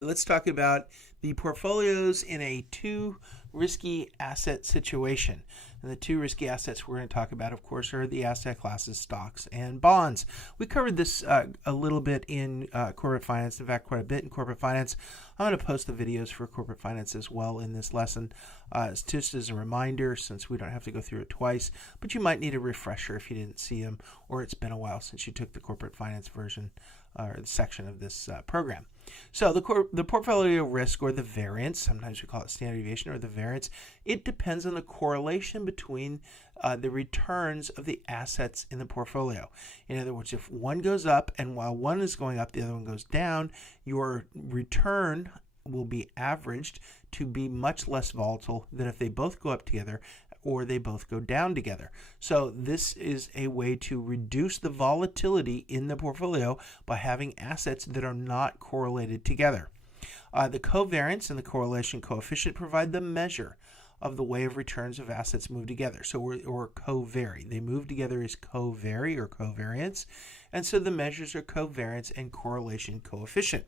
Let's talk about the portfolios in a two risky asset situation. And the two risky assets we're going to talk about, of course, are the asset classes, stocks and bonds. We covered this a little bit in corporate finance, in fact, quite a bit in corporate finance. I'm going to post the videos for corporate finance as well in this lesson, just as a reminder, since we don't have to go through it twice, but you might need a refresher if you didn't see them, or it's been a while since you took the corporate finance version or section of this program. So the portfolio risk, or the variance, sometimes we call it standard deviation or the variance, it depends on the correlation between the returns of the assets in the portfolio. In other words, if one goes up and while one is going up, the other one goes down, your return will be averaged to be much less volatile than if they both go up together or they both go down together. So this is a way to reduce the volatility in the portfolio by having assets that are not correlated together. The covariance and the correlation coefficient provide the measure of the way of returns of assets move together. So or co-vary. They move together as co-vary or covariance, and so the measures are covariance and correlation coefficient.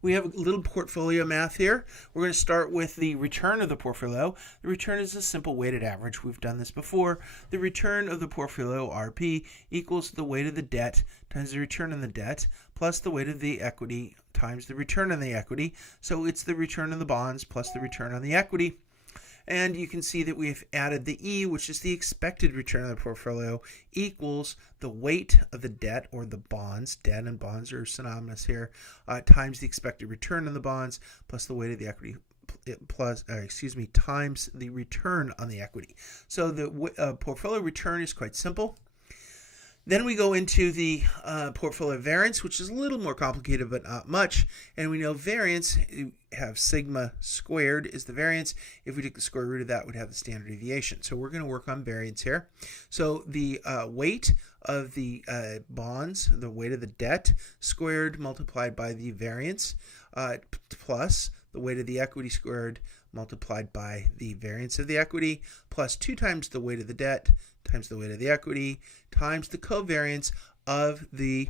We have a little portfolio math here. We're going to start with the return of the portfolio. The return is a simple weighted average. We've done this before. The return of the portfolio, RP, equals the weight of the debt times the return on the debt plus the weight of the equity times the return on the equity. So it's the return on the bonds plus the return on the equity. And you can see that we've added the E, which is the expected return of the portfolio, equals the weight of the debt or the bonds. Debt and bonds are synonymous here, times the expected return on the bonds plus the weight of the equity times the return on the equity. So the portfolio return is quite simple. Then we go into the portfolio variance, which is a little more complicated, but not much. And we know variance, we have sigma squared is the variance. If we took the square root of that, we'd have the standard deviation. So we're going to work on variance here. So the weight of the bonds, the weight of the debt, squared multiplied by the variance, plus the weight of the equity squared multiplied by the variance of the equity, plus 2 times the weight of the debt times the weight of the equity times the covariance of the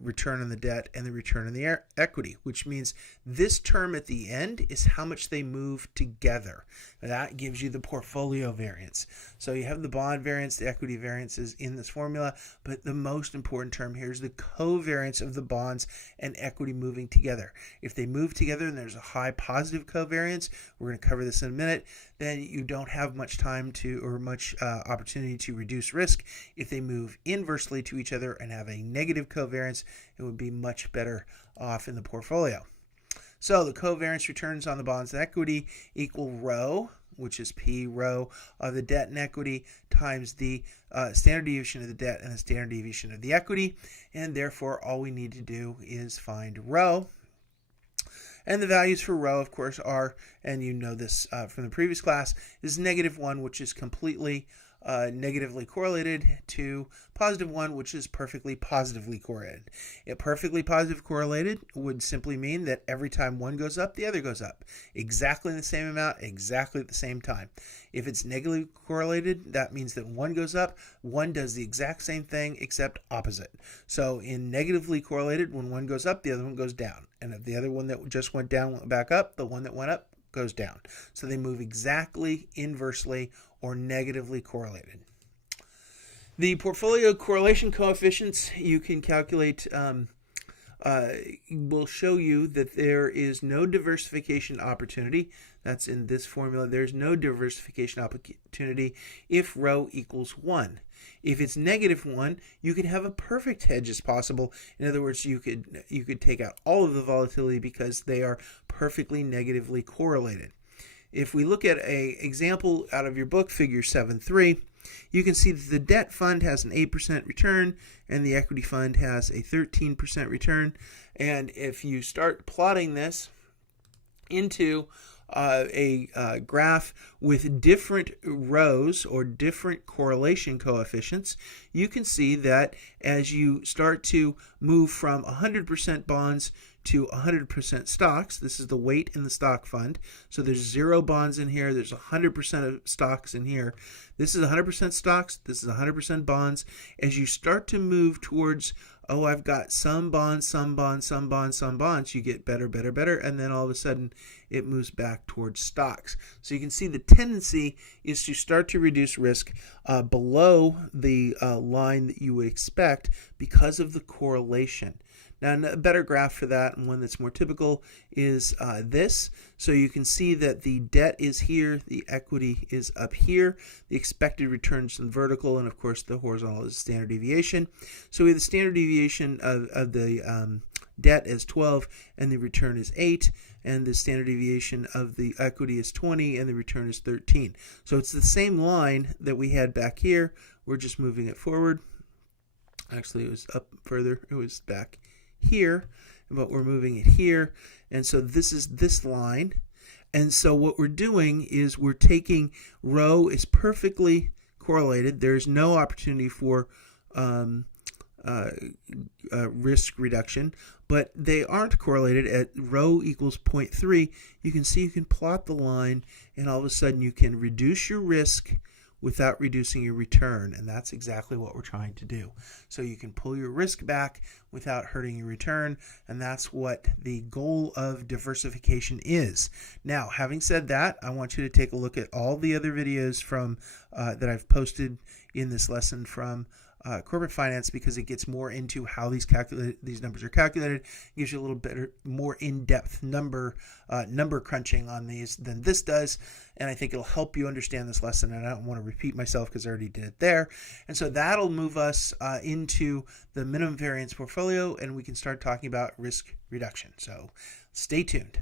return on the debt and the return on the equity, which means this term at the end is how much they move together. That gives you the portfolio variance. So you have the bond variance, the equity variance is in this formula, but the most important term here is the covariance of the bonds and equity moving together. If they move together and there's a high positive covariance, we're going to cover this in a minute, then you don't have much time to or much opportunity to reduce risk. If they move inversely to each other and have a negative covariance, it would be much better off in the portfolio. So the covariance returns on the bonds and equity equal rho, which is P rho of the debt and equity times the standard deviation of the debt and the standard deviation of the equity. And therefore, all we need to do is find rho. And the values for rho, of course, are, and you know this from the previous class, is -1, which is completely negatively correlated, to +1, which is perfectly positively correlated. Perfectly positive correlated would simply mean that every time one goes up, the other goes up. Exactly the same amount, exactly at the same time. If it's negatively correlated, that means that one goes up, one does the exact same thing except opposite. So in negatively correlated, when one goes up, the other one goes down. And if the other one that just went down went back up, the one that went up goes down. So they move exactly inversely or negatively correlated. The portfolio correlation coefficients you can calculate will show you that there is no diversification opportunity. That's in this formula. There's no diversification opportunity if rho equals 1. If it's -1, you can have a perfect hedge as possible. In other words, you could take out all of the volatility because they are perfectly negatively correlated. If we look at an example out of your book, figure 7.3, you can see that the debt fund has an 8% return and the equity fund has a 13% return. And if you start plotting this into a graph with different rows or different correlation coefficients, you can see that as you start to move from 100% bonds to 100% stocks, this is the weight in the stock fund. So there's 0 bonds in here, there's 100% of stocks in here. This is 100% stocks, this is 100% bonds. As you start to move towards oh, I've got some bonds, some bonds, some bonds, some bonds, you get better, better, better, and then all of a sudden it moves back towards stocks. So you can see the tendency is to start to reduce risk below the line that you would expect because of the correlation. Now, a better graph for that, and one that's more typical, is this. So you can see that the debt is here, the equity is up here, the expected returns in vertical, and of course the horizontal is standard deviation. So we have the standard deviation of the debt is 12, and the return is 8, and the standard deviation of the equity is 20, and the return is 13. So it's the same line that we had back here. We're just moving it forward. Actually, it was up further. It was back here, but we're moving it here, and so this is this line. And so what we're doing is we're taking rho is perfectly correlated. There's no opportunity for risk reduction, but they aren't correlated. At rho equals 0.3, you can see you can plot the line, and all of a sudden you can reduce your risk without reducing your return, and that's exactly what we're trying to do. So you can pull your risk back without hurting your return, and that's what the goal of diversification is. Now, having said that, I want you to take a look at all the other videos from that I've posted in this lesson from corporate finance, because it gets more into how these numbers are calculated. It gives you a little bit more in-depth number crunching on these than this does, and I think it'll help you understand this lesson, and I don't want to repeat myself because I already did it there. And so that'll move us into the minimum variance portfolio, and we can start talking about risk reduction. So stay tuned.